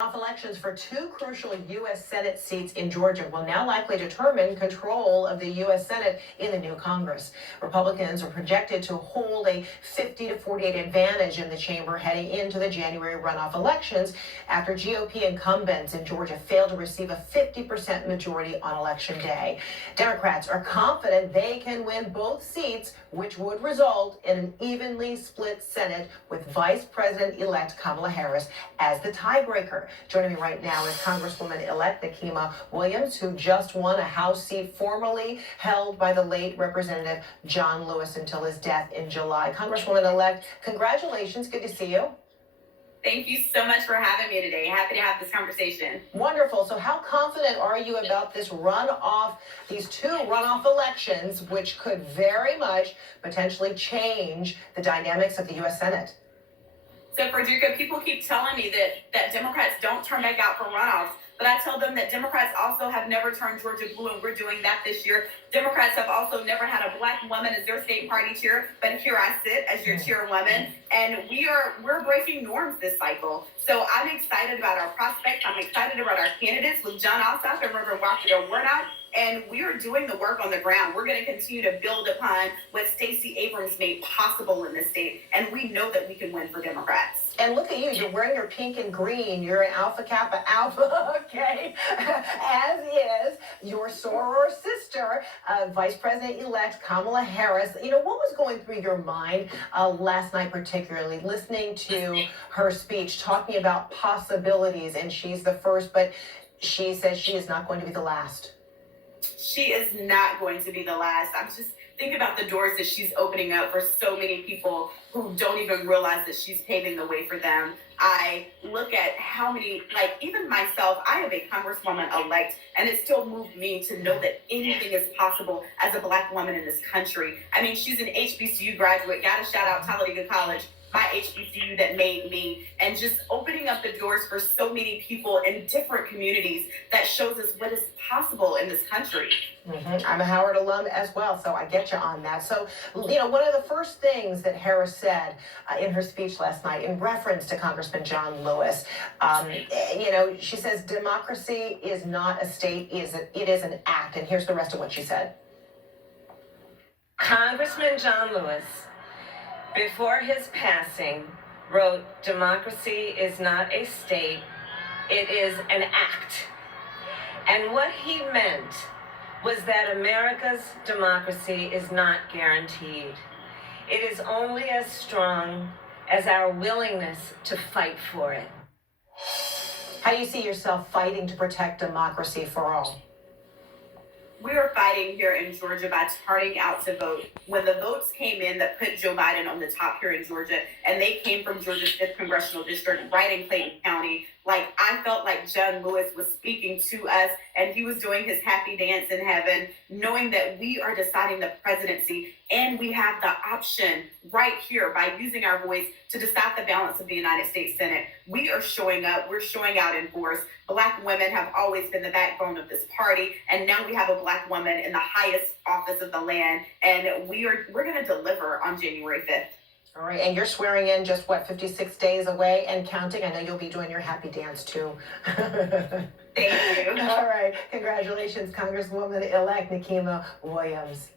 Elections for two crucial U.S. Senate seats in Georgia will now likely determine control of the U.S. Senate in the new Congress. Republicans are projected to hold a 50-48 advantage in the chamber heading into the January runoff elections after GOP incumbents in Georgia failed to receive a 50% majority on Election Day. Democrats are confident they can win both seats, which would result in an evenly split Senate with Vice President-elect Kamala Harris as the tiebreaker. Joining me right now is Congresswoman-elect Nikema Williams, who just won a House seat formerly held by the late Representative John Lewis until his death in July. Congresswoman-elect, congratulations. Good to see you. Thank you so much for having me today. Happy to have this conversation. Wonderful. So how confident are you about this runoff, these two runoff elections, which could very much potentially change the dynamics of the U.S. Senate? So, Frederica, people keep telling me that Democrats don't turn back out for runoffs, but I tell them that Democrats also have never turned Georgia blue, and we're doing that this year. Democrats have also never had a black woman as their state party chair, but here I sit as your chairwoman, and we're breaking norms this cycle. So I'm excited about our prospects. I'm excited about our candidates with John Ossoff and Reverend Washington Warnock. And we are doing the work on the ground. We're going to continue to build upon what Stacey Abrams made possible in this state. And we know that we can win for Democrats. And look at you, you're wearing your pink and green. You're an Alpha Kappa Alpha, okay? As is your soror sister, Vice President-elect Kamala Harris. You know, what was going through your mind last night, particularly listening to her speech, talking about possibilities, and she's the first, but she says she is not going to be the last. She is not going to be the last. I'm just think about the doors that she's opening up for so many people who don't even realize that she's paving the way for them. I look at how many, like even myself, I am a Congresswoman-elect, and it still moved me to know that anything is possible as a black woman in this country. I mean, she's an HBCU graduate. Got to shout out Talladega College, my HBCU that made me, and just opening up the doors for so many people in different communities that shows us what is possible in this country. I'm a Howard alum as well, so I get you on that. So, you know, one of the first things that Harris said in her speech last night in reference to Congressman John Lewis, you know, she says democracy is not a state, it is an act. And here's the rest of what she said. Congressman John Lewis, before his passing, wrote, "Democracy is not a state, it is an act." And what he meant was that America's democracy is not guaranteed. It is only as strong as our willingness to fight for it. How do you see yourself fighting to protect democracy for all? We are fighting here in Georgia by turning out to vote. When the votes came in that put Joe Biden on the top here in Georgia, and they came from Georgia's 5th Congressional District, right in Clayton County, like I felt like John Lewis was speaking to us, and he was doing his happy dance in heaven, knowing that we are deciding the presidency, and we have the option right here by using our voice to decide the balance of the United States Senate. We are showing up. We're showing out in force. Black women have always been the backbone of this party, and now we have a black woman in the highest office of the land, and we're going to deliver on January 5th. All right, and you're swearing in just, 56 days away and counting? I know you'll be doing your happy dance, too. Thank you. All right, congratulations, Congresswoman-elect Nikema Williams.